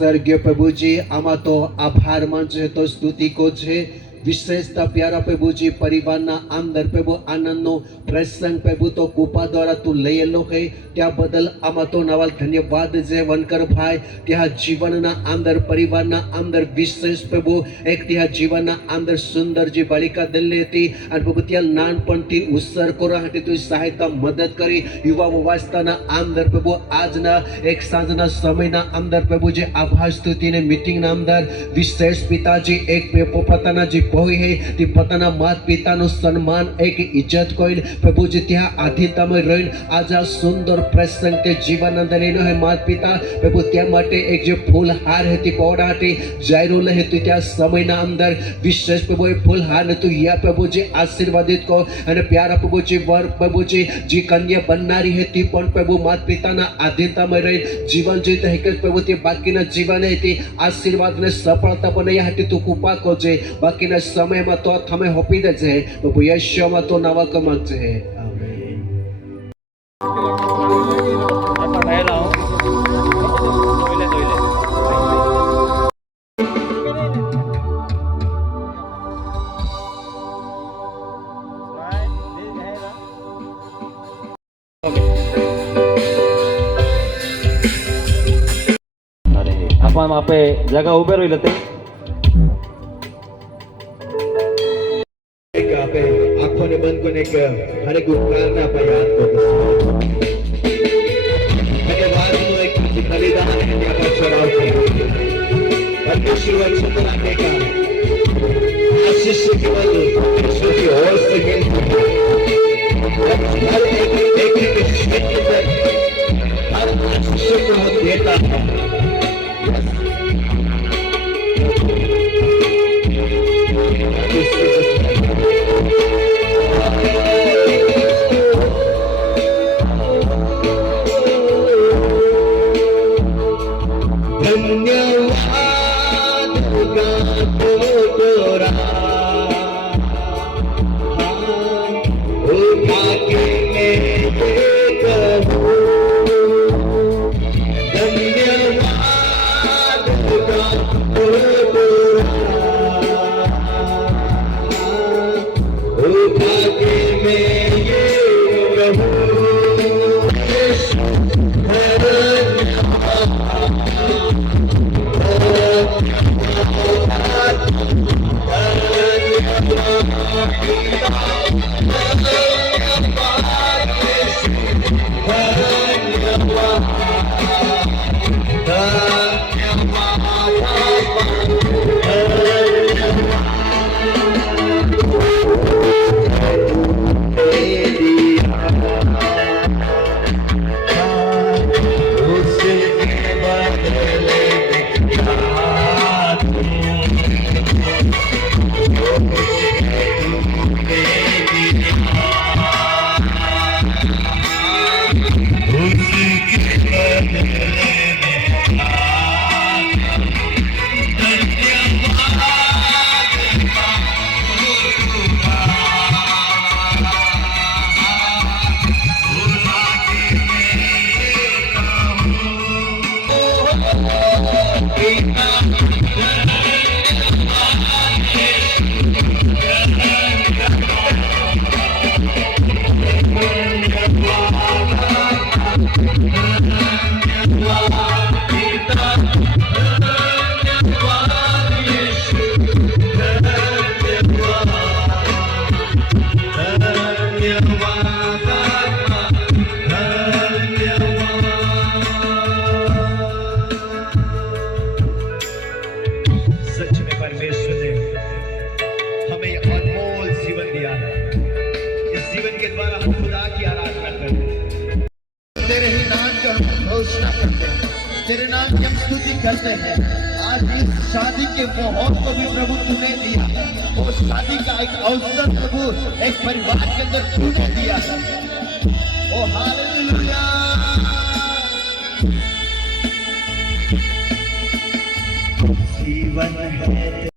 સ્વર્ગીય પ્રભુજી આમાં તો આભાર માનશે તો સ્તુતિ કો છે विशेषता प्यारा प्रभु जी परिवार ना अंदर प्रभु आनंद नो प्रसंग प्रभु तो कृपा द्वारा तू लयेलो है त्या बदल आमा तो नवाल धन्यवाद जे वनकर भाई त्या जीवन ना अंदर परिवार ना अंदर विशेष प्रभु एक त्या जीवन ना अंदर सुंदर जी बालिका दिल्ली थी और प्रभु त्या नानपणथी उसर कोराहाटी तू सहायता मदद करी युवा अवस्था ना अंदर प्रभु आज ना एक सांजना समय ना अंदर प्रभु जी आभार स्तुति ने मीटिंग ना अंदर विशेष पिताजी एक पोताना जी होई है ती પોતાના માત પિતાનું સન્માન એક ઇજ્જત કોઈને પ્રભુજી ત્યાં આધીનતામાં રહીને आज આ સુંદર પ્રસંગ તે જીવન અંદર એનો હે માત પિતા પ્રભુ त्या માટે એક જે ફૂલ હાર હતી પૌડાટી જાયરો લે હતી त्या સમયના અંદર વિશેષ પ્રભુ એ ફૂલ હાર ને તું યા પ્રભુજી આશીર્વાદિત કો અને પ્યારા પ્રભુજી વર પ્રભુજી જે કન્યા બનનારી હતી પણ પ્રભુ માત પિતાના આધીનતામાં રહી જીવન જીત હે કે પ્રભુ તે બાકીના જીવન હતી આશીર્વાદ ને સફળતા બનાયા હતી તું કૃપા કરજે બાકીના समय में तो हमें होपी दे छे तो यशो में तो नवा कमक छे आमेन। आपण आपे जगह उभे रहिलो ते आंखों ने बंद करने के हर एक प्रार्थना पर याद करो मेरे बाद में एक बलिदान है क्या कर चढ़ाओ थे परमेश्वर सुतना देगा आशीष के बल ईश्वर की ओर से हर एक क्षेत्र में हर आशीष को देता है करते हैं। आज इस शादी के माहौल को भी प्रभु तूने दिया, वो शादी का एक अवसर प्रभु एक परिवार के अंदर तूने दिया है। ओ हालेलुया। जीवन है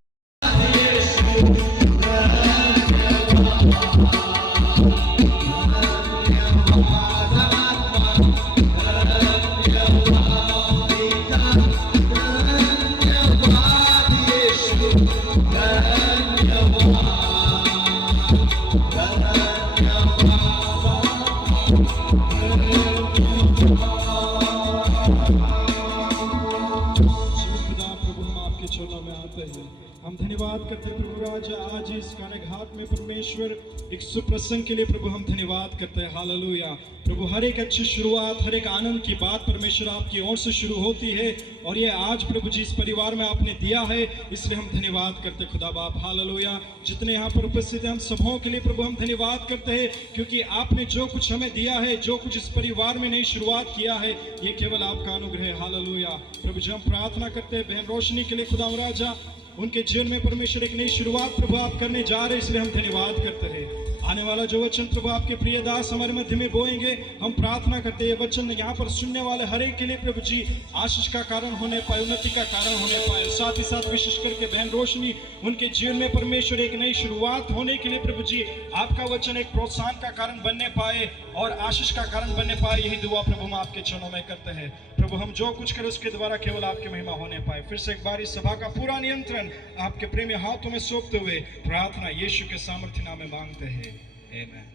हम धन्यवाद करते हैं प्रभु राजा, आज इस गाने घाट में परमेश्वर एक सुप्रसंग के लिए प्रभु हम धन्यवाद करते हैं। हालेलुया प्रभु, हर एक अच्छी शुरुआत, हर एक आनंद की बात परमेश्वर आपकी ओर से शुरू होती है, और ये आज प्रभु जी इस परिवार में आपने दिया है, इसलिए हम धन्यवाद करते हैं खुदा बाप। हालेलुया, जितने यहाँ पर उपस्थित हैं हम सबों के लिए प्रभु हम धन्यवाद करते हैं, क्योंकि आपने जो कुछ हमें दिया है, जो कुछ इस परिवार में नई शुरुआत किया है, ये केवल आपका अनुग्रह है। हालेलुया प्रभु जी, हम प्रार्थना करते हैं बहन रोशनी के लिए खुदा राजा, उनके जीवन में परमेश्वर एक नई शुरुआत प्रभु आप करने जा रहे हैं, इसलिए हम धन्यवाद करते हैं। आने वाला जो वचन प्रभु आपके प्रिय दास हमारे मध्य में बोएंगे, हम प्रार्थना करते हैं वचन यहाँ पर सुनने वाले हर एक के लिए प्रभु जी आशीष का कारण होने पाए, उन्नति का कारण होने पाए। साथ ही साथ विशेष करके बहन रोशनी, उनके जीवन में परमेश्वर एक नई शुरुआत होने के लिए प्रभु जी आपका वचन एक प्रोत्साहन का कारण बनने पाए और आशीष का कारण बनने पाए, यही दुआ प्रभु हम आपके चरणों में करते हैं। प्रभु हम जो कुछ करें उसके द्वारा केवल आपकी महिमा होने पाए। फिर से एक बार इस सभा का पूरा नियंत्रण आपके प्रेमी हाथों में सौंपते हुए प्रार्थना यीशु के सामर्थ्य नाम में मांगते हैं, आमीन।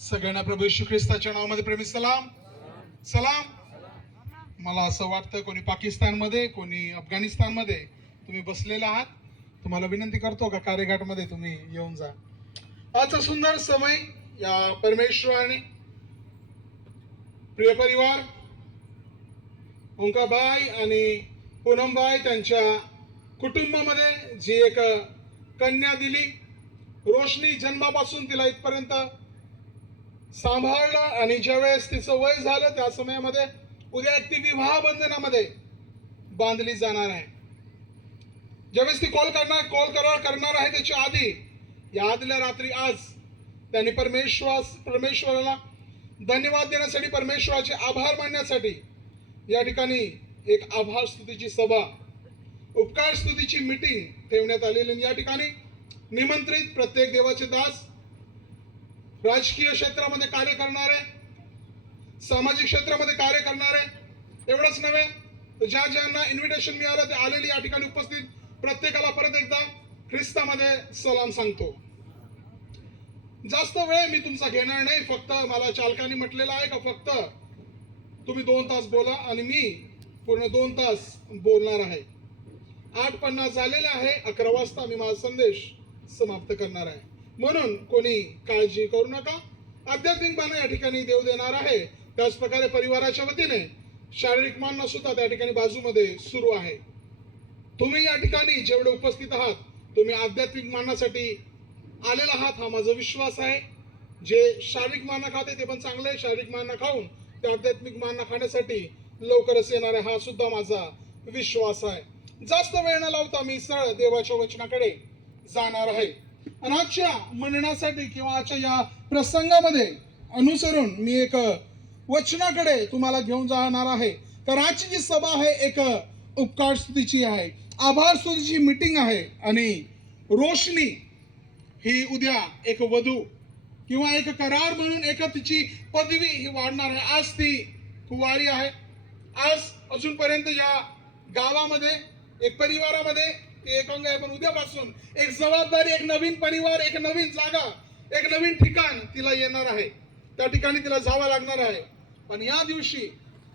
सगळ्यांना प्रभू येशू ख्रिस्ताच्या नावामध्ये प्रेमी सलाम सलाम। मला असं वाटतं कोणी पाकिस्तानमध्ये, कोणी अफगाणिस्तानमध्ये तुम्ही बसलेला आहात, तुम्हाला विनंती करतो का कार्यघाटमध्ये तुम्ही येऊन जा। आजचा सुंदर समय या परमेश्वराने प्रिय परिवार ओंकाबाई आणि पूनमबाई त्यांच्या कुटुंबामध्ये जी एक कन्या दिली, रोशनी जन्मापासून तिला इथपर्यंत सांभाळलं, आणि ज्यावेळेस तिचं वय झालं त्या समयामध्ये उद्या एक ती विवाह बंधनामध्ये बांधली जाणार आहे। ज्यावेळेस ती कॉल करणार आहे त्याच्या आधी, या आदल्या रात्री आज त्यांनी परमेश्वराला धन्यवाद देण्यासाठी, परमेश्वराचे आभार मानण्यासाठी या ठिकाणी एक आभार स्तुतीची सभा, उपकार स्तुतीची मीटिंग ठेवण्यात आलेली। या ठिकाणी निमंत्रित प्रत्येक देवाचे दास, राजकीय क्षेत्रामध्ये कार्य करणारे, सामाजिक क्षेत्रामध्ये कार्य करणारे, एवढंच नव्हे तर ज्या ज्यांना इन्व्हिटेशन मिळालं ते आलेली या ठिकाणी उपस्थित प्रत्येकाला परत एकदा ख्रिस्तामध्ये सलाम सांगतो। जास्त वेळ मी तुमचा घेणार नाही, फक्त मला चालकाने म्हटलेलं आहे का फक्त तुम्ही 2 तास बोला आणि मी पूर्ण 2 तास बोलणार आहे। 8:50 झालेले आहे, 11 वाजता मी माझा संदेश समाप्त करणार आहे, म्हणून कोणी काळजी करू नका। आध्यात्मिक माना या ठिकाणी देव देणार आहे, त्याच प्रकारे परिवाराच्या वतीने शारीरिक मानना सुद्धा त्या ठिकाणी बाजूमध्ये सुरू आहे। तुम्ही या ठिकाणी जेवढे उपस्थित आहात तुम्ही आध्यात्मिक मानासाठी आलेला आहात हा माझा विश्वास आहे। जे शारीरिक मानना खाते ते पण चांगले, शारीरिक मानना खाऊन ते आध्यात्मिक मानना खाण्यासाठी लवकरच येणार आहे हा सुद्धा माझा विश्वास आहे। जास्त वेळ न लावता मी सरळ देवाच्या वचनाकडे जाणार आहे, आणि आजच्या म्हणण्यासाठी किंवा आजच्या या प्रसंगामध्ये अनुसरून मी एक वचनाकडे तुम्हाला घेऊन जाणार आहे। तर आजची जी सभा आहे एक उपकार स्तुतीची आहे, आभार स्तुतीची मीटिंग आहे, आणि रोशनी ही उद्या एक वधू किंवा एक करार म्हणून एक तिची पदवी ही वाढणार आहे। आज ती कुवारी आहे, आज अजूनपर्यंत या गावामध्ये एक परिवारामध्ये ती एक अंग आहे, पण उद्यापासून एक जबाबदारी, एक नवीन परिवार, एक नवीन जागा, एक नवीन ठिकाण तिला येणार आहे, त्या ठिकाणी तिला जावं लागणार आहे। पण या दिवशी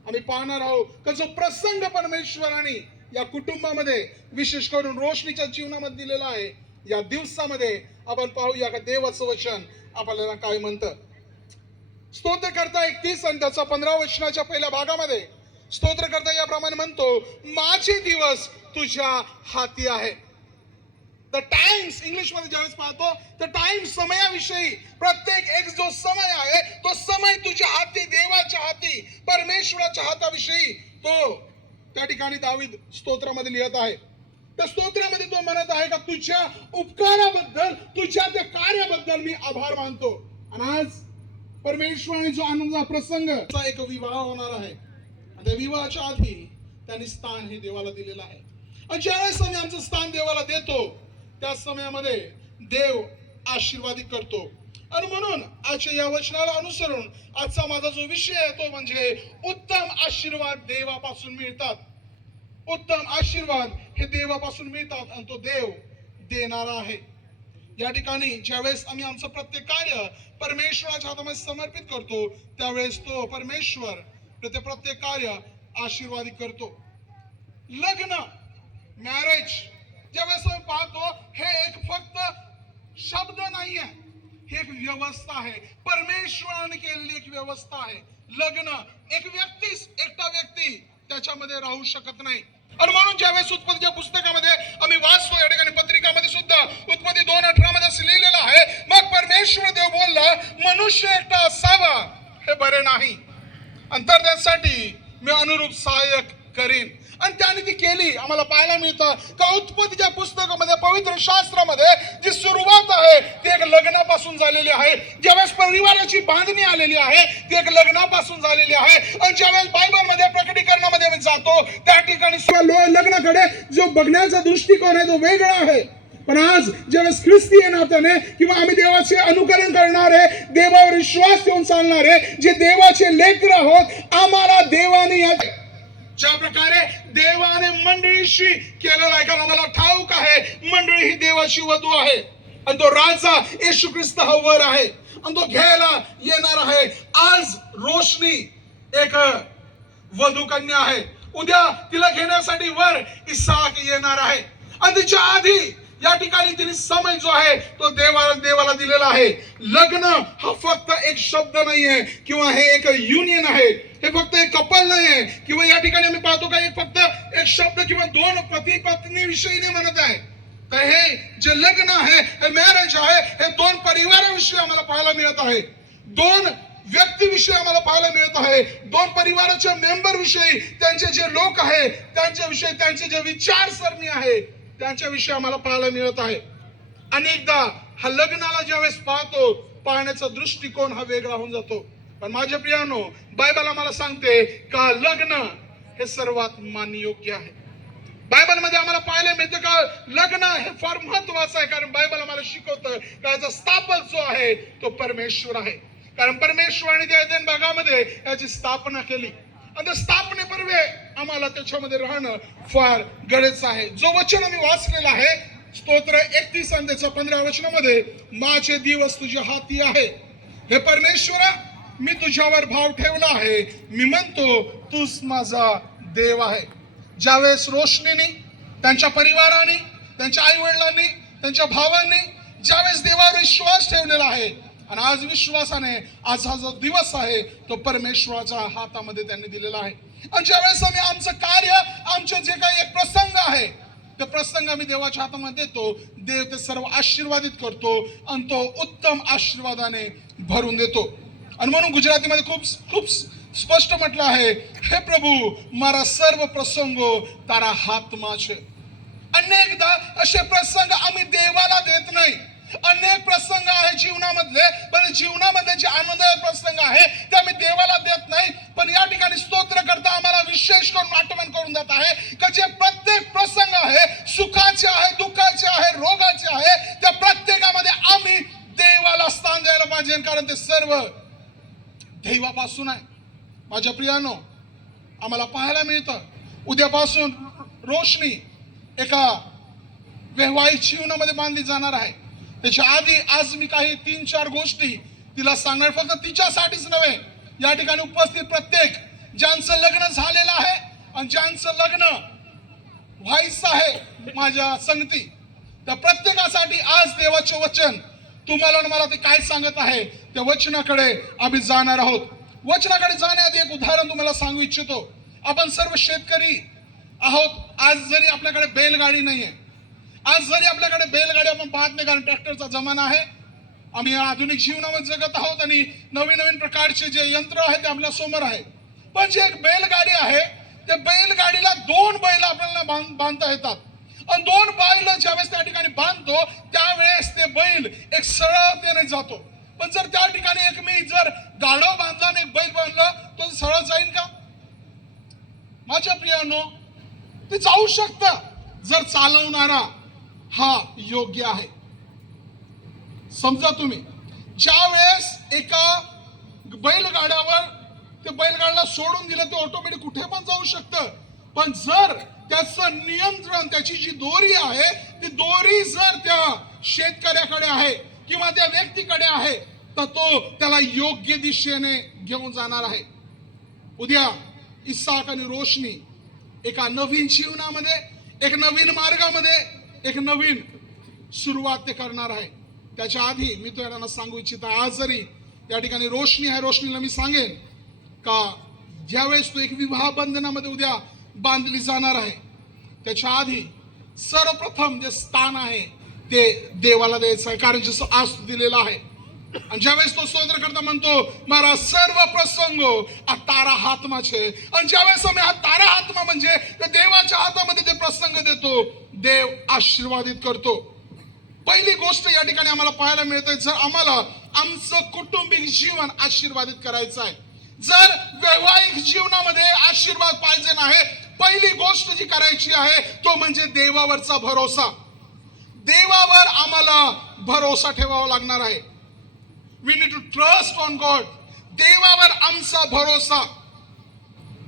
आम्ही पाहणार आहोत की जो प्रसंग परमेश्वराने या कुटुंबामध्ये विशेष करून रोशनीच्या जीवनामध्ये दिलेला आहे, या दिवसामध्ये आपण पाहूया का देवाचं वचन आपल्याला काय म्हणतं। स्तोत्रकर्ता 31 आणि त्याचा 15 वचनाच्या पहिल्या भागामध्ये स्तोत्रकर्ता याप्रमाणे म्हणतो, माझे दिवस तुझ्या हाती आहे. द टाइम्स इंग्लिश मध्ये ज्यावेळेस पाहतो तर टाइम्स समयाविषयी, प्रत्येक एक जो समय आहे तो समय तुझ्या हाती, देवाच्या हाती, परमेश्वराच्या हाताविषयी तो त्या ठिकाणी दावीद स्तोत्रामध्ये लिहित आहे. त्या स्तोत्रामध्ये तो म्हणत आहे का तुझ्या उपकाराबद्दल, तुझ्या त्या कार्याबद्दल मी आभार मानतो. आणि आज परमेश्वराने जो आनंदाचा प्रसंग, एक विवाह होणार आहे. त्या विवाहाच्या आधी त्यांनी स्थान हे देवाला दिलेलं आहे. आणि ज्यावेळेस आम्ही आमचं स्थान देवाला देतो त्या समयामध्ये देव आशीर्वादित करतो. आणि म्हणून आजच्या या वचनाला अनुसरून आजचा माझा जो विषय आहे तो म्हणजे उत्तम आशीर्वाद देवापासून मिळतात. उत्तम आशीर्वाद हे देवापासून मिळतात आणि तो देव देणारा आहे. या ठिकाणी ज्यावेळेस आम्ही आमचं प्रत्येक कार्य परमेश्वराच्या हातामध्ये समर्पित करतो त्यावेळेस तो परमेश्वर ते प्रत्येक कार्य आशीर्वादित करतो. लग्न, मॅरेज ज्यावेळेस आम्ही पाहतो हे एक फक्त शब्द नाही आहे, हे एक व्यवस्था आहे. परमेश्वराने केलेली एक व्यवस्था आहे. लग्न एक व्यक्ती, एकटा व्यक्ती त्याच्यामध्ये राहू शकत नाही. आणि म्हणून ज्यावेळेस उत्पत्तीच्या पुस्तकामध्ये आम्ही वाचतो, या ठिकाणी पत्रिकामध्ये सुद्धा उत्पत्ती 2:18 मध्ये असं लिहिलेलं आहे, मग परमेश्वर देव बोलला मनुष्य एकटा असावा हे बरे नाही, आणि तर त्यासाठी मी अनुरूप सहाय्यक करीन. आणि त्याने ती केली. आम्हाला पाहायला मिळतं का उत्पत्तीच्या पुस्तकामध्ये, पवित्र शास्त्रामध्ये जी सुरुवात आहे ती एक लग्नापासून झालेली आहे. ज्यावेळेस परिवाराची बांधणी आलेली आहे ती एक लग्नापासून झालेली आहे. आणि ज्यावेळेस बायबलमध्ये प्रकटीकरणामध्ये आम्ही जातो त्या ठिकाणी लग्नाकडे जो बघण्याचा दृष्टिकोन आहे तो वेगळा आहे. पण आज ज्यावेळेस ख्रिस्ती नात्याने किंवा आम्ही देवाचे अनुकरण करणारे, देवावर विश्वास ठेवून चालणारे जे देवाचे लेकर आहोत, आम्हाला देवाने ज्या प्रकारे देवाने मंडळीशी केलेला आहे, कारण आम्हाला ठाऊक आहे मंडळी ही देवाची वधू आहे आणि तो राजा येशू ख्रिस्त हा वर आहे आणि तो घ्यायला येणार आहे. आज रोशनी एक वधू कन्या आहे, उद्या तिला घेण्यासाठी वर इसाक येणार आहे. आणि तिच्या आधी या ठिकाणी तिने समय जो आहे तो देवाला दिलेला आहे. लग्न हा फक्त एक शब्द नाही आहे किंवा हे एक युनियन आहे, हे फक्त एक कपल नाही आहे, किंवा या ठिकाणी आम्ही पाहतो का फक्त एक शब्द किंवा दोन पती पत्नी विषयी नाही म्हणत आहे. तर हे जे लग्न आहे, हे मॅरेज आहे, हे दोन परिवाराविषयी आम्हाला पाहायला मिळत आहे, दोन व्यक्तीविषयी आम्हाला पाहायला मिळत आहे, दोन परिवाराच्या मेंबर विषयी, त्यांचे जे लोक आहे त्यांच्याविषयी, त्यांचे जे विचारसरणी आहे त्यांच्याविषयी आम्हाला पाहायला मिळत आहे. अनेकदा हा लग्नाला ज्यावेळेस पाहतो पाहण्याचा दृष्टिकोन हा वेगळा होऊन जातो. पण माझ्या प्रियानो, बायबल आम्हाला सांगते का लग्न हे सर्वात मान्ययोग्य आहे. बायबलमध्ये आम्हाला पाहायला मिळतं का लग्न हे फार महत्वाचं आहे, कारण बायबल आम्हाला शिकवतं का याचा स्थापक जो आहे तो परमेश्वर आहे. कारण परमेश्वराने त्या एदेन बागामध्ये याची स्थापना केली आणि त्या स्थापनेपूर्वी आम्हाला त्याच्यामध्ये राहणं फार गरजेचं आहे. जो वचन आम्ही वाचलेला आहे स्तोत्र 31 आणि त्याच्या 15 वचनामध्ये, माझे दिवस तुझ्या हाती आहे, हे परमेश्वरा मी तुझ्यावर भाव ठेवला आहे, मी म्हणतो तूच माझा देव आहे. ज्यावेळेस रोशनीने, त्यांच्या परिवाराने, त्यांच्या आई वडिलांनी, त्यांच्या भावांनी ज्यावेळेस देवावर विश्वास ठेवलेला आहे आणि आज विश्वासाने आज हा जो दिवस आहे तो परमेश्वराच्या हातामध्ये त्यांनी दिलेला आहे. आणि ज्यावेळेस आम्ही आमचं कार्य, आमचे जे काही एक प्रसंग आहे ते प्रसंग आम्ही देवाच्या हातामध्ये देतो, देव ते सर्व आशीर्वादित करतो आणि तो उत्तम आशीर्वादाने भरून देतो. आणि म्हणून गुजरातीमध्ये खूप स्पष्ट म्हटलं आहे, हे प्रभू मारा सर्व प्रसंगो तारा हातमा छे. अनेकदा असे प्रसंग आम्ही देवाला देत नाही. अनेक प्रसंग आहे जीवनामधले, पण जीवनामध्ये जे आनंददायक प्रसंग आहे ते आम्ही देवाला देत नाही. पण या ठिकाणी स्तोत्र करता आम्हाला विशेष करून आठवण करून देत आहे की जे प्रत्येक प्रसंग आहे, सुखाचे आहे, दुःखाचे आहे, रोगाचे आहे, त्या प्रत्येकामध्ये आम्ही देवाला स्थान द्यायला पाहिजे, कारण ते सर्व देवापासून आहे. माझ्या प्रियानो, आम्हाला पाहायला मिळतं उद्यापासून रोशनी एका वैवाहिक जीवनामध्ये बांधली जाणार आहे. त्याच्या आधी आज मी काही 3-4 गोष्टी तिला सांगणार, फक्त तिच्यासाठीच नव्हे, या ठिकाणी उपस्थित प्रत्येक ज्यांचं लग्न झालेलं आहे आणि ज्यांचं लग्न व्हायचं आहे माझ्या संगती, त्या प्रत्येकासाठी आज देवाचे वचन तुम्हाला आणि मला ते काय सांगत आहे त्या वचनाकडे आम्ही जाणार आहोत. वचनाकडे जाण्याआधी एक उदाहरण तुम्हाला सांगू इच्छितो. आपण सर्व शेतकरी आहोत. आज जरी आपल्याकडे बैलगाडी नाहीये, आज जरी आपल्याकडे बैलगाडी आपण पाहत नाही, कारण ट्रॅक्टरचा जमाना आहे. आम्ही आधुनिक जीवनामध्ये जगत आहोत आणि नवीन नवीन प्रकारचे जे यंत्र आहे ते आपल्या समोर आहे. पण जे एक बैलगाडी आहे, त्या बैलगाडीला 2 बैल आपल्याला बांधता येतात. आणि 2 बैल ज्यावेळेस त्या ठिकाणी बांधतो त्यावेळेस ते बैल एक सरळतेने जातो. पण जर त्या ठिकाणी एक मी जर गाढव बांधला आणि एक बैल बांधला, तो सरळ जाईल का? माझ्या प्रियानो, ते जाऊ शकतं जर चालवणारा हा योग्य आहे. समजा तुम्ही ज्या वेळेस एका बैलगाड्यावर ते बैलगाडीला सोडून दिलं ते ऑटोमॅटिक कुठे पण जाऊ शकतं. पण जर त्याचं नियंत्रण, त्याची जी दोरी आहे ती दोरी जर त्या शेतकऱ्याकडे आहे किंवा त्या व्यक्तीकडे आहे तर तो त्याला योग्य दिशेने घेऊन जाणार आहे. उद्या इसाक आणि रोशनी एका नवीन जीवनामध्ये, एक नवीन मार्गामध्ये, एक नवीन सुरुवात ते करणार आहे. त्याच्या आधी मी तुम्हाला सांगू इच्छितो, आज जरी त्या ठिकाणी रोशनी आहे, रोशनीला मी सांगेन का ज्यावेळेस तो एक विवाह बंधनामध्ये उद्या बांधली जाणार आहे, त्याच्या आधी सर्वप्रथम जे स्थान आहे ते देवाला द्यायचं आहे. कारण जसं आज दिलेलं आहे. आणि ज्यावेळेस तो स्तोत्रकर्ता म्हणतो मारा सर्व प्रसंग आ तारा हातमाचे, आणि ज्यावेळेस आम्ही हा तारा हातमा म्हणजे देवाच्या हातामध्ये ते प्रसंग देतो, देव आशीर्वादित करतो. पहिली गोष्ट या ठिकाणी आम्हाला पाहायला मिळते, जर आम्हाला आमचं कौटुंबिक जीवन आशीर्वादित करायचं आहे, जर वैवाहिक जीवनामध्ये आशीर्वाद पाहिजे नाही, पहिली गोष्ट जी करायची आहे तो म्हणजे देवावरचा भरोसा. देवावर आम्हाला भरोसा ठेवावा लागणार आहे. We need to trust on god. देवावर आमचा भरोसा.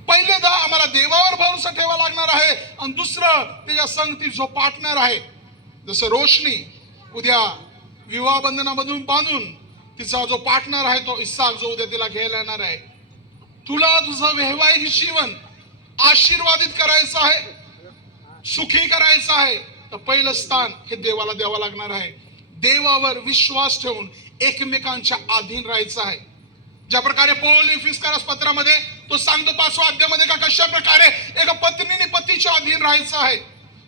पहिल्यांदा आम्हाला देवावर भरोसा ठेवावा लागणार आहे. आणि दुसरं त्याच्या संगती जो पार्टनर आहे, जसं रोशनी उद्या विवाह बंधनामधून बांधून तिचा जो पार्टनर आहे तो इसाक जो उद्या तिला घ्यायला येणार आहे. तुला तुझं वैवाहिक जीवन आशीर्वादित करायचं आहे, सुखी करायचं आहे, तर पहिलं स्थान हे देवाला द्यावं लागणार आहे. देवावर विश्वास ठेवून एकमेकांच्या अधीन राहायचं आहे. ज्या प्रकारे पौल इफिसकारास पत्रामध्ये तो सांगतो 5व्या अध्यायामध्ये का कशा प्रकारे एका पत्नीने पतीच्या अधीन राहायचं आहे.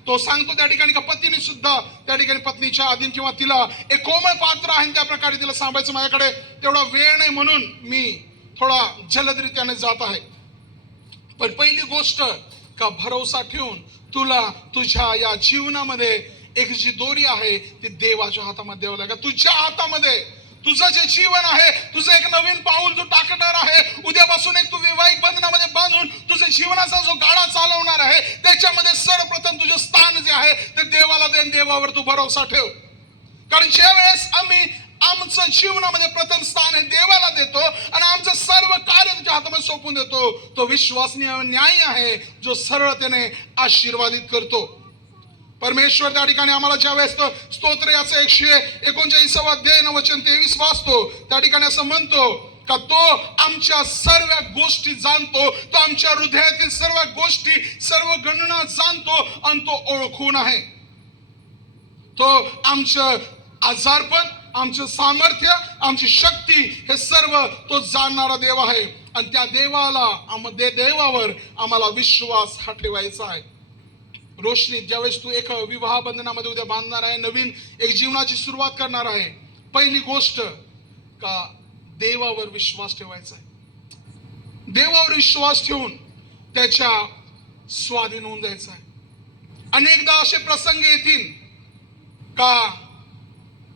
तो सांगतो त्या ठिकाणी का पतीने सुद्धा त्या ठिकाणी पत्नीच्या अधीन किंवा तिला एक कोमल पात्र आहे त्या प्रकारे तिला सांभाळायचं. माझ्याकडे तेवढा वेळ नाही म्हणून मी थोडा जलदरीत्याने जात आहे. पण पहिली गोष्ट का भरोसा ठेवून तुला तुझ्या या जीवनामध्ये एक जी दोरी आहे ती देवाच्या हातामध्ये द्यावं लागेल. तुझ्या हातामध्ये तुझं जे जीवन आहे, तुझं एक नवीन पाऊल तू टाकणार आहे. उद्यापासून एक तू वैवाहिक बंधनामध्ये बांधून तुझ्या जीवनाचा जो गाडा चालवणार आहे त्याच्यामध्ये सर्वप्रथम तुझं स्थान जे आहे ते देवाला दे. देवावर तू भरोसा ठेव. कारण ज्या वेळेस आम्ही आमचं जीवनामध्ये प्रथम स्थान हे देवाला देतो आणि आमचं सर्व कार्य त्याच्या हातामध्ये सोपवून देतो, तो विश्वासनीय न्याय आहे जो सरळतेने आशीर्वादित करतो. परमेश्वर त्या ठिकाणी आम्हाला ज्या वेळेस स्तोत्र याचं 139 अध्याय 9-23 वाचतो, त्या ठिकाणी असं म्हणतो का तो आमच्या सर्व गोष्टी जाणतो, तो आमच्या हृदयातील सर्व गोष्टी, सर्व गणना जाणतो आणि तो ओळखून आहे. तो आमचं आजारपण, आमचं सामर्थ्य, आमची शक्ती हे सर्व तो जाणणारा देव आहे. आणि त्या देवावर आम्हाला विश्वास हा ठेवायचा आहे. रोशनी, ज्यावेळेस तू एक विवाह बंधनामध्ये उद्या बांधणार आहे, नवीन एक जीवनाची सुरुवात करणार आहे, पहिली गोष्ट का देवावर विश्वास ठेवायचा आहे. देवावर विश्वास ठेवून त्याच्या स्वाधीन होऊन जायचं आहे. अनेकदा असे प्रसंग येतील का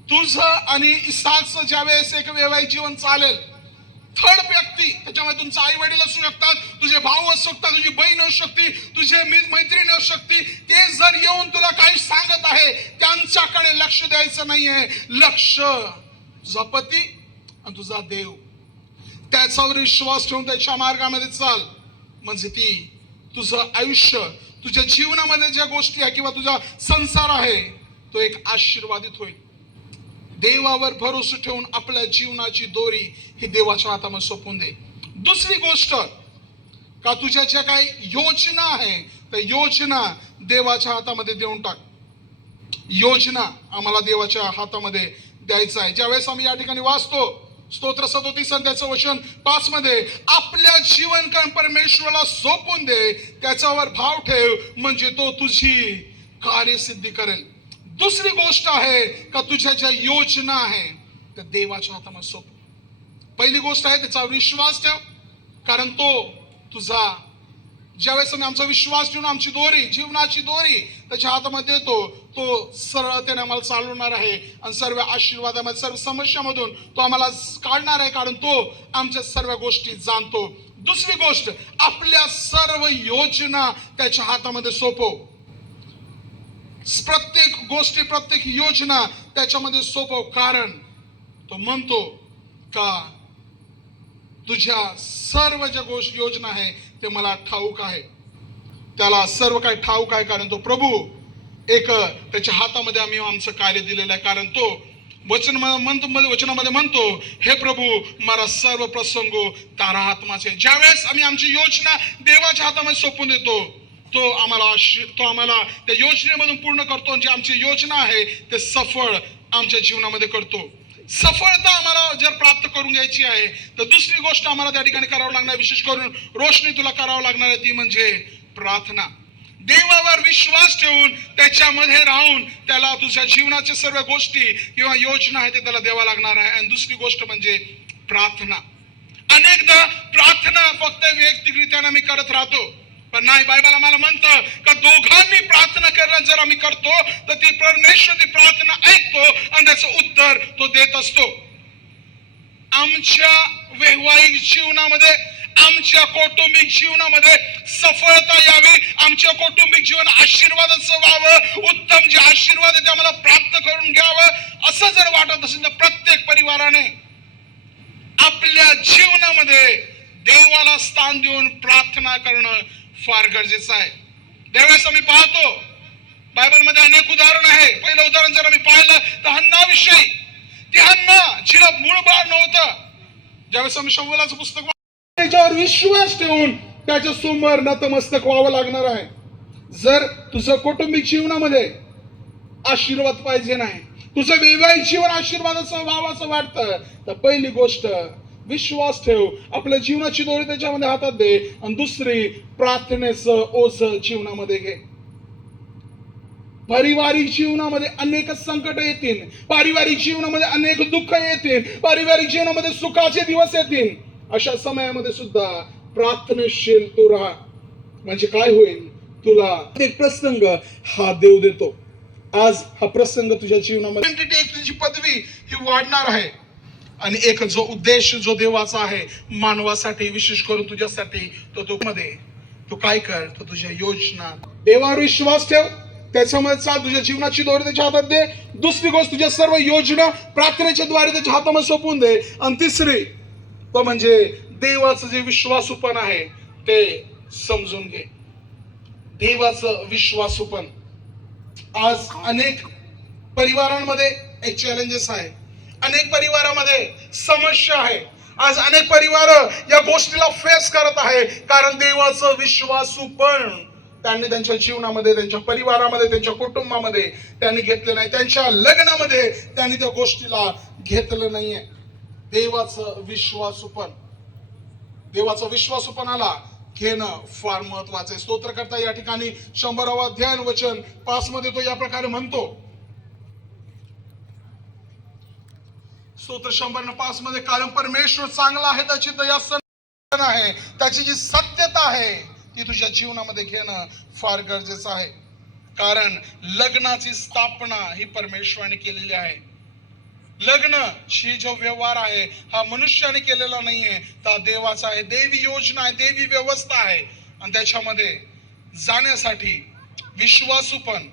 तुझं आणि इसाकचं ज्यावेळेस एक वैवाहिक जीवन चालेल, थर्ड व्यक्ती, त्याच्यामध्ये तुमचे आई वडील असू शकतात, तुझे भाऊ असू शकतात, तुझी बहीण असू शकते, तुझे मैत्रीण असू शकते, ते जर येऊन तुला काही सांगत आहे त्यांच्याकडे लक्ष द्यायचं नाहीये. लक्ष तुझा पती आणि तुझा देव, त्याच्यावर विश्वास ठेवून त्याच्या मार्गामध्ये चाल. म्हणजे ती तुझं आयुष्य, तुझ्या जीवनामध्ये ज्या गोष्टी आहे किंवा तुझा संसार आहे तो एक आशीर्वादित होईल. देवावर भरोसा ठेवून आपल्या जीवनाची दोरी ही देवाच्या हातामध्ये सोपवून दे. दुसरी गोष्ट का तुझ्या ज्या काही योजना आहे त्या योजना देवाच्या हातामध्ये देऊन टाक. योजना आम्हाला देवाच्या हातामध्ये द्यायचं आहे. ज्यावेळेस आम्ही या ठिकाणी वाचतो स्तोत्र 37 आणि त्याचं वचन 5 मध्ये आपल्या जीवन काम परमेश्वराला सोपून दे, त्याच्यावर भाव ठेव, म्हणजे तो तुझी कार्यसिद्धी करेल. दुसरी गोष्ट आहे का तुझ्या ज्या योजना आहे त्या देवाच्या हातामध्ये सोप. पहिली गोष्ट आहे त्याचा विश्वास ठेव, कारण तो तुझा, ज्यावेळेस आम्ही आमचा विश्वास ठेवून आमची दोरी, जीवनाची दोरी त्याच्या हातामध्ये देतो, तो सरळतेने आम्हाला चालवणार आहे आणि सर्व आशीर्वादामध्ये, सर्व समस्यामधून तो आम्हाला काढणार आहे, कारण तो आमच्या सर्व गोष्टी जाणतो. दुसरी गोष्ट, आपल्या सर्व योजना त्याच्या हातामध्ये सोपव. प्रत्येक गोष्टी, प्रत्येक योजना त्याच्यामध्ये सोपव, कारण तो म्हणतो का तुझ्या सर्व ज्या गोष्टी योजना आहे ते मला ठाऊक आहे. त्याला सर्व काही ठाऊक आहे, कारण तो प्रभू एक त्याच्या हातामध्ये आम्ही आमचं कार्य दिलेलं आहे. कारण तो वचनामध्ये म्हणतो, हे प्रभू मला सर्व प्रसंग तारा हातमाचे. ज्यावेळेस आम्ही आमची योजना देवाच्या हातामध्ये सोपून देतो, तो आम्हाला त्या योजनेमधून पूर्ण करतो. जे आमची योजना आहे ते सफळ आमच्या जीवनामध्ये करतो. सफळता आम्हाला जर प्राप्त करून घ्यायची आहे तर दुसरी गोष्ट आम्हाला त्या ठिकाणी करावं लागणार, विशेष करून रोशनी तुला करावं लागणार आहे, ती म्हणजे प्रार्थना. देवावर विश्वास ठेवून त्याच्यामध्ये राहून त्याला तुझ्या जीवनाच्या सर्व गोष्टी किंवा योजना आहे ते त्याला द्यावा लागणार आहे. आणि दुसरी गोष्ट म्हणजे प्रार्थना. अनेकदा प्रार्थना फक्त वैयक्तिकरित्या आम्ही करत राहतो, पण नाही, बायबल आम्हाला म्हणतं का दोघांनी प्रार्थना करणं जर आम्ही करतो तर ती परमेश्वर ती प्रार्थना ऐकतो आणि त्याचं उत्तर तो देत असतो. आमच्या वैवाहिक जीवनामध्ये, आमच्या कौटुंबिक जीवनामध्ये सफळता यावी, आमच्या कौटुंबिक जीवन आशीर्वादाचं व्हावं, उत्तम जे आशीर्वाद आहे ते आम्हाला प्राप्त करून घ्यावं, असं जर वाटत असेल तर प्रत्येक परिवाराने आपल्या जीवनामध्ये देवाला स्थान देऊन प्रार्थना करणं फार गरजेचं आहे. त्यावेळेस आम्ही पाहतो बायबलमध्ये अनेक उदाहरण आहे. पहिलं उदाहरण जर आम्ही पाहिलं तर हन्नाविषयी. ती हन्ना जिला मूळ बाळ नव्हतं, ज्यावेळेस आम्ही शमूएलाचं पुस्तक त्याच्यावर विश्वास ठेवून त्याच्या समोर नतमस्तक व्हावं लागणार आहे. जर तुझं कौटुंबिक जीवनामध्ये आशीर्वाद पाहिजे नाही, तुझं वैवाहिक जीवन आशीर्वादाचं व्हावं असं वाटतं, तर पहिली गोष्ट विश्वास ठेव, आपल्या जीवनाची दोरी त्याच्यामध्ये हातात दे, आणि दुसरी प्रार्थनेचं ओझ जीवनामध्ये घे. पारिवारिक जीवनामध्ये अनेक संकट येतील, पारिवारिक जीवनामध्ये अनेक दुःख येतील, पारिवारिक जीवनामध्ये सुखाचे दिवस येतील. अशा समयामध्ये सुद्धा प्रार्थनेशील तू राहा, म्हणजे काय होईल, तुला एक प्रसंग हा देव देतो. आज हा प्रसंग तुझ्या जीवनामध्ये तुझी पदवी ही वाढणार आहे, आणि एक जो उद्देश जो देवाचा आहे मानवासाठी, विशेष करून तुझ्यासाठी, तो मध्ये तू काय कर, तो तुझ्या योजना देवावर विश्वास ठेव, त्याच्यामध्ये चाल, तुझ्या जीवनाची दोरी त्याच्या हातात दे. दुसरी गोष्ट, तुझ्या सर्व योजना प्रार्थनेच्या द्वारे त्याच्या हातामध्ये सोपवून दे. आणि तिसरी तो म्हणजे देवाचं जे विश्वासूपण आहे ते समजून घे. देवाचं विश्वासूपण. आज अनेक परिवारांमध्ये एक चॅलेंजेस आहे, अनेक परिवारामध्ये समस्या आहे. आज अनेक परिवार या गोष्टीला फेस करत आहे, कारण देवाचं विश्वासूपण त्यांनी त्यांच्या जीवनामध्ये, त्यांच्या परिवारामध्ये, त्यांच्या कुटुंबामध्ये त्यांनी घेतलं नाही, त्यांच्या लग्नामध्ये त्यांनी त्या गोष्टीला घेतलं नाहीये. देवाचं विश्वासूपण, देवाचं विश्वासूपणाला घेणं फार महत्वाचं आहे. स्तोत्रकर्ता या ठिकाणी 100वा अध्याय वचन 5 मध्ये तो या प्रकारे म्हणतो. स्तोत्र 100:5 मध्ये, कारण परमेश्वर चांगला आहे, त्याची दया सनद आहे, त्याची जी सत्यता आहे ती तुझ्या जीवनामध्ये घेणं फार गरजेचं आहे. कारण लग्नाची स्थापना ही परमेश्वराने केलेली आहे. लग्न ही जो व्यवहार आहे हा मनुष्याने केलेला नाहीये, तर देवाचा आहे. देवी योजना आहे, देवी व्यवस्था आहे, आणि त्याच्यामध्ये जाण्यासाठी विश्वासूपण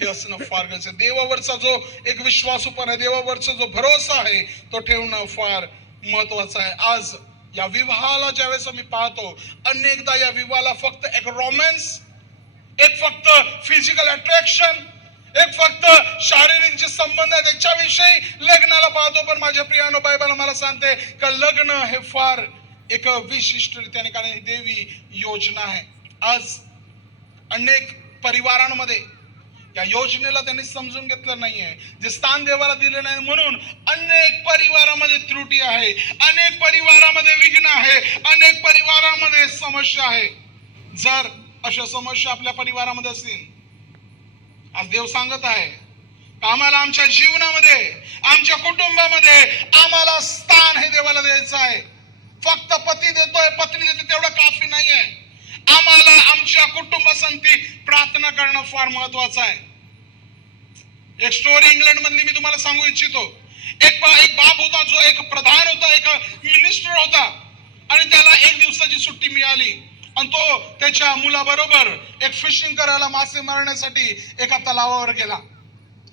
हे असणं फार गरजेचं. देवावरचा जो एक विश्वासूपण आहे, देवावरचा जो भरोसा आहे तो ठेवणं फार महत्वाचं आहे. आज या विवाहाला ज्यावेळेस आम्ही पाहतो, अनेकदा या विवाहाला फक्त एक रोमॅन्स, एक फक्त फिजिकल अट्रॅक्शन, एक फक्त शारीरिक जे संबंध आहे त्याच्याविषयी लग्नाला पाहतो. पण माझ्या प्रियानो, बायबल मला सांगते का लग्न हे फार एक विशिष्ट रीतीने, कारण ही देवी योजना आहे. आज अनेक परिवारांमध्ये या योजनेला त्यांनी समजून घेतलं नाहीये, जे स्थान देवाला दिलं नाही, म्हणून अनेक परिवारामध्ये त्रुटी आहे, अनेक परिवारामध्ये विघ्न आहे, अनेक परिवारामध्ये समस्या आहे. जर अशा समस्या आपल्या परिवारामध्ये असतील, आज देव सांगत आहे आम्हाला आमच्या जीवनामध्ये, आमच्या कुटुंबामध्ये आम्हाला स्थान हे देवाला द्यायचं आहे. फक्त पती देतोय, पत्नी देते तेवढं काफी नाहीये. आम्हाला आमच्या कुटुंबासाठी प्रार्थना करणं फार महत्वाचं आहे. एक स्टोरी इंग्लंड मधली मी तुम्हाला सांगू इच्छितो. एक बाप होता, जो एक प्रधान होता, एक मिनिस्टर होता, आणि त्याला एक दिवसाची सुट्टी मिळाली आणि तो त्याच्या मुलाबरोबर एक फिशिंग करायला, मासे मारण्यासाठी एका तलावावर गेला.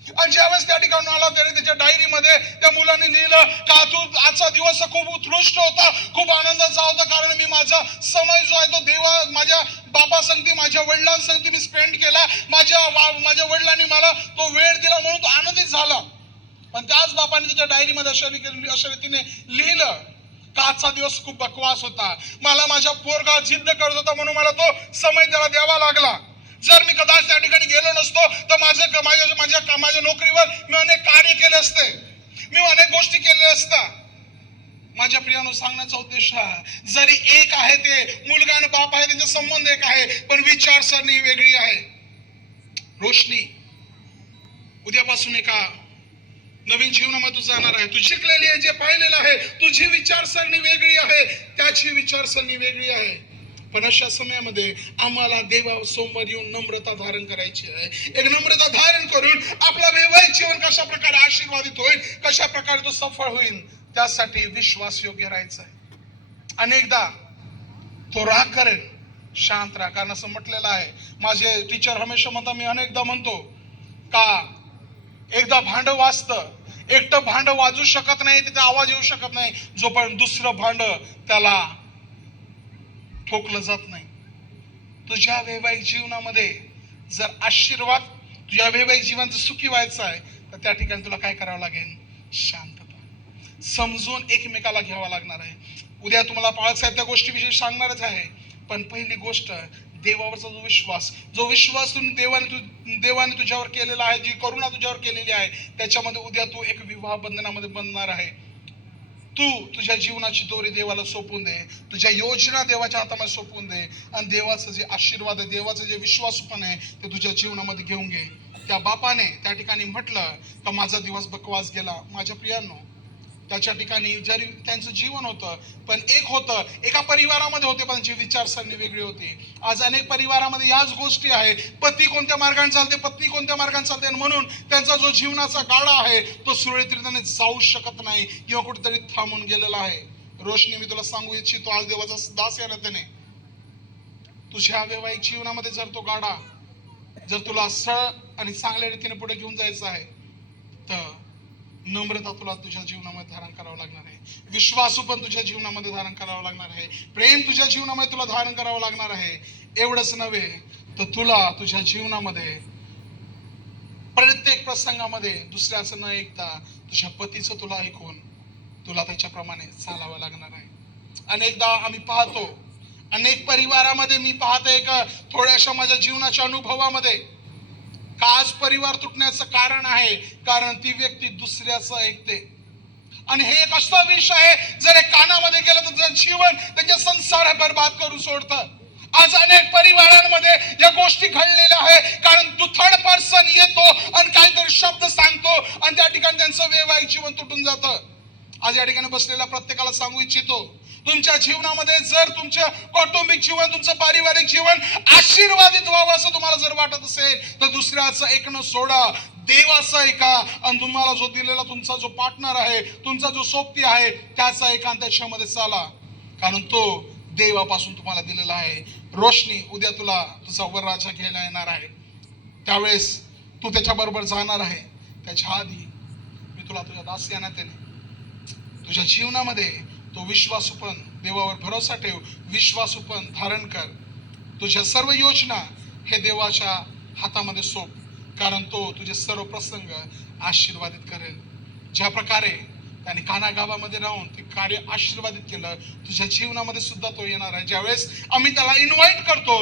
आणि ज्यावेळेस त्या ठिकाणी आला, त्याने त्याच्या डायरीमध्ये त्या मुलाने लिहिलं का तू आजचा दिवस खूप उत्कृष्ट होता, खूप आनंदाचा होता, कारण मी माझा समय जो आहे तो देवा, माझ्या बापासंगती, माझ्या वडिलांसंगती मी स्पेंड केला, माझ्या वडिलांनी मला तो वेळ दिला, म्हणून तो आनंदित झाला. पण त्याच बापाने त्याच्या डायरीमध्ये अशा रीतीने लिहिलं का आजचा दिवस खूप बकवास होता, मला माझ्या पोरगा जिद्द करत होता म्हणून मला तो समय त्याला द्यावा लागला. जर मी कदाच त्या ठिकाणी गेलो नसतो तर माझ्या नोकरीवर मी अनेक कार्य केले असते, मी अनेक गोष्टी केल्या असत्या. माझ्या प्रियानो, सांगण्याचा उद्देश हा, जरी एक आहे, ते मुलगा आणि बाप आहे, त्यांचा संबंध एक आहे, पण विचारसरणी वेगळी आहे. रोशनी, उद्यापासून एका नवीन जीवनामध्ये तू जाणार आहे. तू शिकलेली आहे, जे पाहिलेलं आहे, तुझी विचारसरणी वेगळी आहे, त्याची विचारसरणी वेगळी आहे. पण अशा समयामध्ये आम्हाला देवासमोर येऊन नम्रता धारण करायची आहे. एक नम्रता धारण करून आपला वैवाहिक जीवन कशा प्रकारे आशीर्वादित होईल, कशा प्रकारे तो सफळ होईल, त्यासाठी विश्वास योग्य राहायचा आहे. अनेकदा तो राग करेल, शांत राहा, कारण असं म्हटलेलं आहे, माझे टीचर हमेशा म्हणतात, मी अनेकदा म्हणतो का एकदा भांड वाजतं, एकटं भांड वाजू शकत नाही, त्याचा आवाज येऊ शकत नाही जोपर्यंत दुसरं भांड त्याला ठोकलं जात नाही. तुझ्या वैवाहिक जीवनामध्ये जर आशीर्वाद, तुझ्या वैवाहिक जीवन जर सुखी व्हायचं आहे, तर त्या ठिकाणी तुला काय करावं लागेल? शांतता, समजून एकमेकाला घ्यावा लागणार आहे. उद्या तुम्हाला बाळासाहेब त्या गोष्टीविषयी सांगणारच आहे, पण पहिली गोष्ट देवावरचा जो विश्वास देवाने तुझ्यावर केलेला आहे, जी करुणा तुझ्यावर केलेली आहे, त्याच्यामध्ये उद्या तू एक विवाह बंधनामध्ये बनणार आहे. तू तुझ्या जीवनाची दोरी देवाला सोपवून दे, तुझ्या योजना देवाच्या हातामध्ये सोपवून दे, आणि देवाचं जे आशीर्वाद आहे, देवाचं जे विश्वासपण आहे, ते तुझ्या जीवनामध्ये घेऊन घे. त्या बापाने त्या ठिकाणी म्हटलं का माझा दिवस बकवास गेला. माझ्या प्रियांनो, त्याच्या ठिकाणी जरी त्यांचं जीवन होतं, पण एक होतं, एका परिवारामध्ये होते, पण त्यांची विचारसरणी वेगळी होती. आज अनेक परिवारामध्ये याच गोष्टी आहे, पती कोणत्या मार्गाने चालते, पत्नी कोणत्या मार्गाने चालते, म्हणून त्यांचा जो जीवनाचा गाडा आहे तो सुरळीतरित्याने जाऊ शकत नाही किंवा कुठेतरी थांबून गेलेला आहे. रोशनी, मी तुला सांगू इच्छितो, आज देवाचा दास या नात्याने तुझ्या वैवाहिक जीवनामध्ये जर तो गाडा, जर तुला सरळ आणि चांगल्या रीतीने पुढे घेऊन जायचं आहे, तर नम्रता तुला तुझ्या जीवनामध्ये धारण करावं लागणार आहे. विश्वासू पण तुझ्या जीवनामध्ये धारण करावं लागणार आहे. प्रेम तुझ्या जीवनामध्ये तुला धारण करावं लागणार आहे. एवढंच नव्हे तर तुला तुझ्या जीवनामध्ये प्रत्येक प्रसंगामध्ये दुसऱ्याचं न ऐकता तुझ्या पतीचं तुला ऐकून तुला त्याच्याप्रमाणे चालावं लागणार आहे. अनेकदा आम्ही पाहतो, अनेक परिवारामध्ये मी पाहते का थोड्याशा माझ्या जीवनाच्या अनुभवामध्ये का आज परिवार तुटण्याचं कारण आहे, कारण ती व्यक्ती दुसऱ्याचं ऐकते. आणि हे एक असा विष आहे, जर एक कानामध्ये गेलं तर त्याचं जीवन, त्यांचे संसार बर्बाद करून सोडतं. आज अनेक परिवारांमध्ये या गोष्टी घडलेल्या आहे, कारण तू थर्ड पर्सन येतो आणि काहीतरी शब्द सांगतो आणि त्या ठिकाणी त्यांचं वैवाहिक जीवन तुटून जातं. आज या ठिकाणी बसलेल्या प्रत्येकाला सांगू इच्छितो, तुमच्या जीवनामध्ये जर तुमचं कौटुंबिक जीवन, तुमचं पारिवारिक जीवन आशीर्वादित व्हावं असं तुम्हाला जर वाटत असेल, तर दुसऱ्याचं ऐकणं सोडा, देवाचं ऐका, आणि तुम्हाला जो दिलेला तुमचा जो पार्टनर आहे, तुमचा जो सोबती आहे, त्याचा ऐका आणि त्याच्यामध्ये चाला, कारण तो देवापासून तुम्हाला दिलेला आहे. रोशनी, उद्या तुला तुझा वरराजा घ्यायला येणार आहे, त्यावेळेस तू त्याच्याबरोबर जाणार आहे. त्याच्या आधी मी तुला तुझ्या दास या नात्याने तुझ्या जीवनामध्ये तो विश्वासूपण, देवावर भरोसा ठेव, विश्वासूपण धारण कर. तुझ्या सर्व योजना हे देवाच्या हातामध्ये सोप, कारण तो तुझे सर्व प्रसंग आशीर्वादित करेल. ज्या प्रकारे त्याने काना गावामध्ये राहून ते कार्य आशीर्वादित केलं, तुझ्या जीवनामध्ये सुद्धा तो येणार आहे. ज्यावेळेस आम्ही त्याला इन्व्हाइट करतो,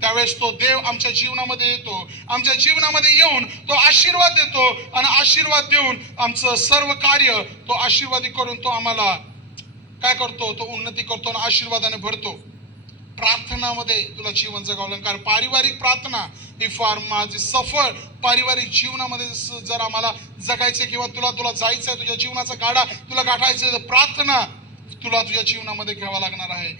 त्यावेळेस तो देव आमच्या जीवनामध्ये येतो, आमच्या जीवनामध्ये येऊन तो आशीर्वाद देतो आणि आशीर्वाद देऊन आमचं सर्व कार्य तो आशीर्वादी करून तो आम्हाला काय करतो, तो उन्नती करतो आणि आशीर्वादाने भरतो. प्रार्थनामध्ये तुला जीवन जगावं लागेल, कारण पारिवारिक प्रार्थना ही फार माझी सफळ पारिवारिक जीवनामध्ये जर आम्हाला जगायचे किंवा तुला जायचं आहे, तुझ्या जीवनाचा गाडा तुला गाठायचा तर प्रार्थना तुला तुझ्या जीवनामध्ये घ्यावा लागणार आहे.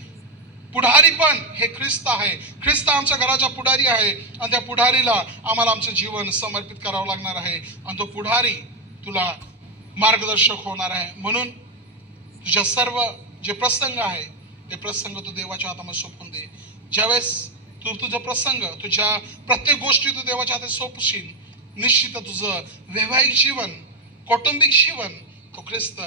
पुढारी पण हे ख्रिस्त आहे, ख्रिस्त आमच्या घराचा पुढारी आहे आणि त्या पुढारीला आम्हाला आमचं जीवन समर्पित करावं लागणार आहे आणि तो पुढारी तुला मार्गदर्शक होणार आहे. म्हणून तुझ्या सर्व जे प्रसंग आहे ते प्रसंग तू देवाच्या हातामध्ये सोपवून दे. ज्यावेळेस तू तुझं प्रसंग, तुझ्या प्रत्येक गोष्टी तू देवाच्या हातात सोपशील, निश्चित तुझं वैवाहिक जीवन, कौटुंबिक जीवन तो ख्रिस्त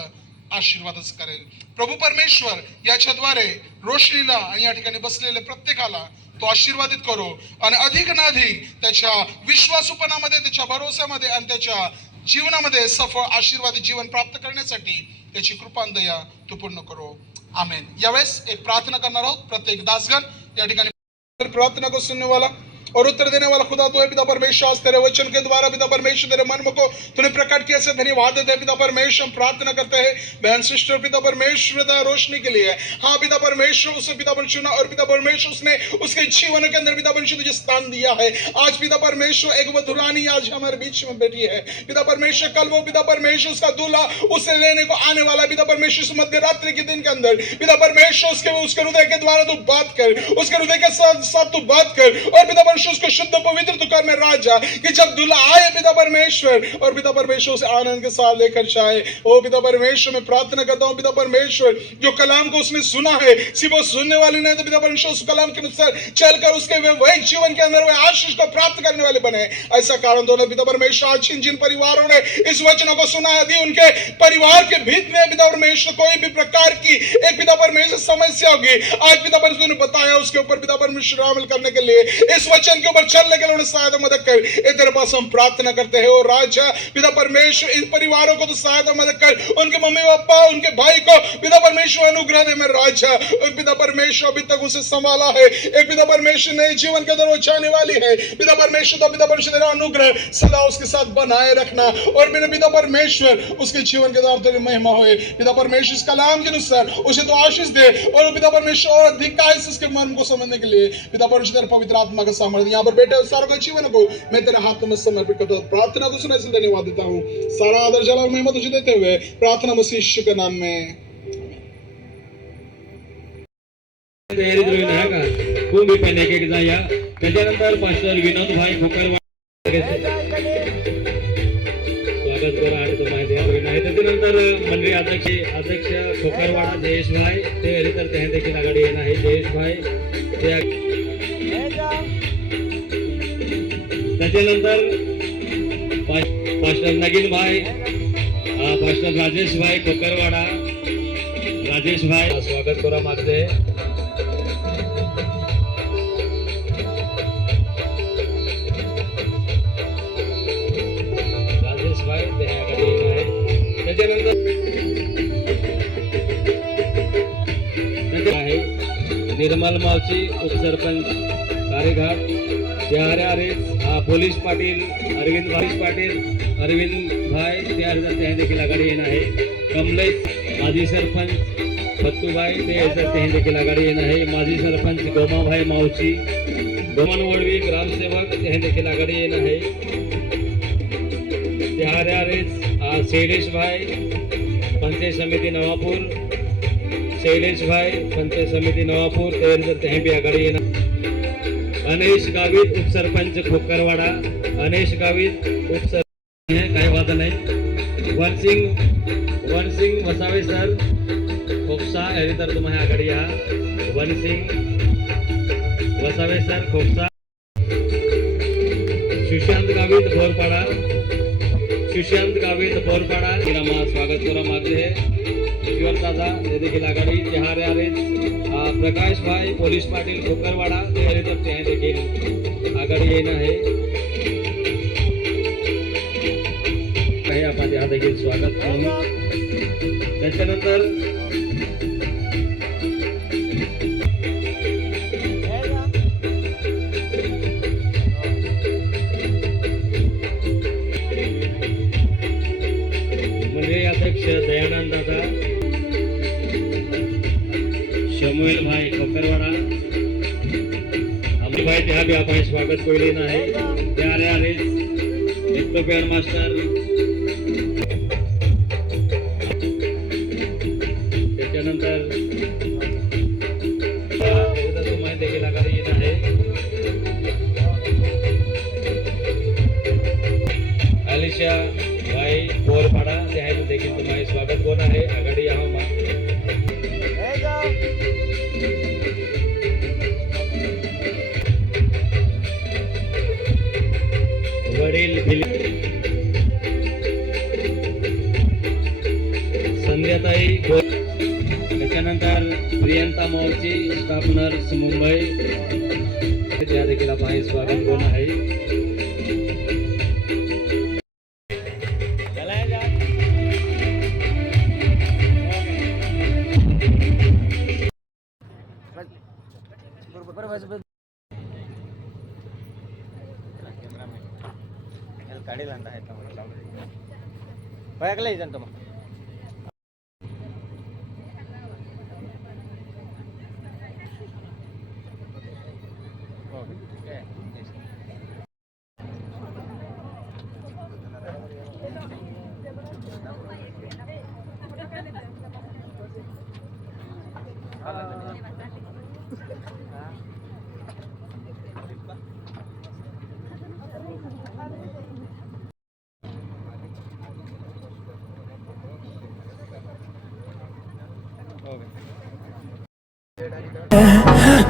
आशीर्वादच करेल. प्रभू परमेश्वर याच्याद्वारे रोशनीला आणि या ठिकाणी बसलेले प्रत्येकाला तो आशीर्वादित करो आणि अधिक ना अधिक त्याच्या विश्वासूपणामध्ये, त्याच्या भरोश्यामध्ये आणि त्याच्या जीवनामध्ये सफळ आशीर्वादित जीवन प्राप्त करण्यासाठी त्याची कृपा आणि दया तू पूर्ण करो. आमेन. यावेळेस एक प्रार्थना करणार आहोत. प्रत्येक दासगण या ठिकाणी प्रार्थना को सुनने वाला और उत्तर देने वाला खुदा तो है पिता परमेश्वर. आज तेरे वचन के द्वारा पिता परमेश्वर तेरे मन को तूने प्रकट किया से धन्यवाद देते हैं पिता परमेश्वर. हम प्रार्थना करते हैं बहन सिस्टर पिता परमेश्वर रोशनी के लिए. हाँ पिता परमेश्वर उसे पिता परमेश्वर चुना और पिता परमेश्वर उसने उसके जीवन के अंदर पिता परमेश्वर तुझे स्थान दिया है. आज पिता परमेश्वर एक वधुरानी आज हमारे बीच में बैठी है पिता परमेश्वर. कल वो पिता परमेश्वर उसका दूल्हा उसे लेने को आने वाला पिता परमेश्वर. इस मध्य रात्रि के दिन के अंदर पिता परमेश्वर उसके हृदय के द्वारा तू बात कर, उसके हृदय के साथ तू बात कर और पिता परमेश्वर उसको शुद्ध पवित्र तू कर में राजा कि जब दूल्हा आए पिता परमेश्वर और पिता परमेश्वर उसे आनंद के साथ लेकर जाए. ओ पिता परमेश्वर मैं प्रार्थना करता हूँ पिता परमेश्वर जो कलाम को उसने सुना है सिर्फ वो सुनने वाली नहीं तो पिता परमेश्वर उस कलाम के अनुसार चलकर उसके वैवाहिक जीवन के अंदर वह आशीष को प्राप्त करने वाले बने. ऐसा कारण दो पिता परमेश्वर. आज जिन परिवारों ने इस वचनों को सुना है यदि उनके परिवार के भीत में पिता परमेश्वर कोई भी प्रकार की एक पिता परमेश्वर समस्या होगी, आज पिता परमेश्वर ने बताया उसके ऊपर पिता परमेश्वर अमल करने के लिए, इस वचन के ऊपर चलने के लिए उन्हें सहायता मदद कर. तेरे पास हम प्रार्थना करते हैं ओ राजा पिता परमेश्वर. इन परिवारों को तो सहायता मदद कर, उनके मम्मी पापा उनके भाई को पिता परमेश्वर अनुग्रह दे मेरे राजा. पिता परमेश्वर अभी तक उसे संभाला है, एक पिता परमेश्वर नए जीवन के अंदर वो जाने वाली है पिता परमेश्वर. तो पिता परमेश्वर तेरा अनुग्रह सदा उसके साथ बनाए रखना और मेरे पिता परमेश्वर उसके जीवन के द्वारा तेरी महिमा होए पिता परमेश्वर. इस कलाम के अनुसार उसे तो आशीष दे और पिता परमेश्वर और अधिक इसके मर्म को समझने के लिए पिता परमेश्वर पवित्र आत्मा का सामर्थ्य यहाँ पर बेटे सारों के जीवन को मैं तेरे हाथ में समर्पित करता हूँ. प्रार्थना को सुनने से धन्यवाद देता हूँ. सारा आदर जलाल महिमा तुझे देते हुए प्रार्थना मसीह यीशु के नाम में. तयारीत राहील हा का कुंभी पण एक जाया. त्याच्यानंतर मास्टर विनोद भाई खोकर स्वागत करा आणि तो माहिती आहे. त्याच्यानंतर मंडळी अध्यक्ष खोकरवाडा जयेश भाई ते तर त्या देखील आघाडी येणार आहे. जयेश भाई त्याच्यानंतर मास्टर नगीन भाई, मास्टर राजेश भाई खोकरवाडा. राजेश भाई स्वागत करा मागते. राजेश भाई त्याकडे आहे. त्याच्यानंतर आहे निर्मल मावची उपसरपंच कार्यघाट. पोलीस पाटील अरविंद भाई ते देखील आघाडी येणार आहे. कमलेश माजी सरपंच बत्तूभाई ते देखील आघाडी येणार आहे. माजी सरपंच गोमाभाई मावची, गोमन वडवी ग्रामसेवक ते देखील आघाडी येणार आहे. शैलेश भाई पंचायत समिती नवापूर, शैलेश भाई पंचायत समिती नवापूर ते भी आघाडी येणार. अनेश गावित उपसरपंच खोकरवाडा, अनेश गावित उपसरपंच है काही वाद नाही. वनसिंग वसावे सर खोपसा यानी तर तुम्हाला आघाडी या. वनसिंग वसावे सर खोपसा. सुशांत गावित बोरपाडा स्वागत करा मागते. ईश्वर दादा ते देखील आघाडी. प्रकाश भाई पोलीस पाटील खोकरवाडा ते देखील आघाडी येणार आहे. आपण हा देखील स्वागत करू. त्याच्यानंतर ભાઈ ત્યાં બી આપણે સ્વાગત કરી લેના है ત્યારે આ રેસ મિત્રો પ્યાર માસ્ટર त्याच्यानंतर तुम्हाला देखील आघाडी येत आहे अलिशा भाई बोरपाडा ते आहे देखील तुम्हाला स्वागत कोण आहे आघाडी या वडील संध्याताई त्याच्यानंतर प्रियंका मोर्ची स्टाफ नर्स मुंबई त्या देखील आपण स्वागत कोण आहे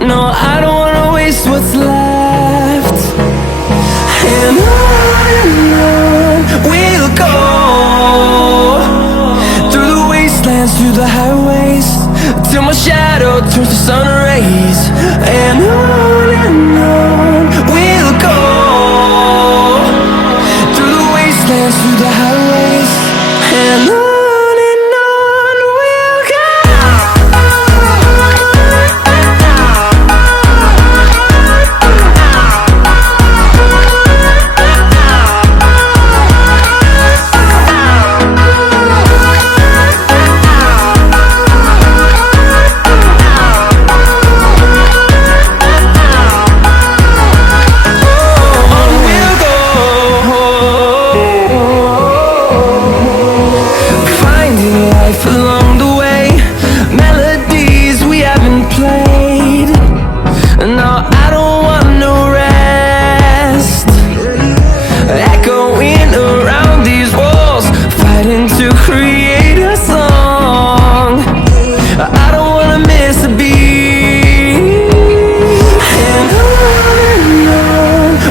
No, I don't wanna waste what's left. And on we'll go, through the wastelands, through the highways, till my shadow turns to sun rays. And on we'll go, through the wastelands, through the highways, and on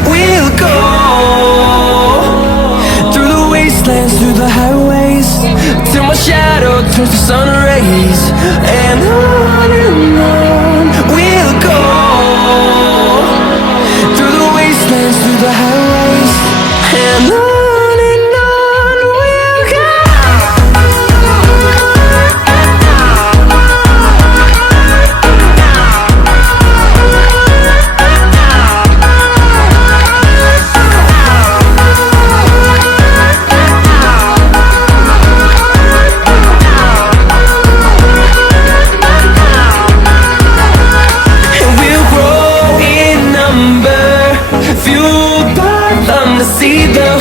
we'll go. Through the highways, till my shadow turns to sun rays. And on we'll go, through the wastelands, through the highways, and on we'll go. Fueled by them to see the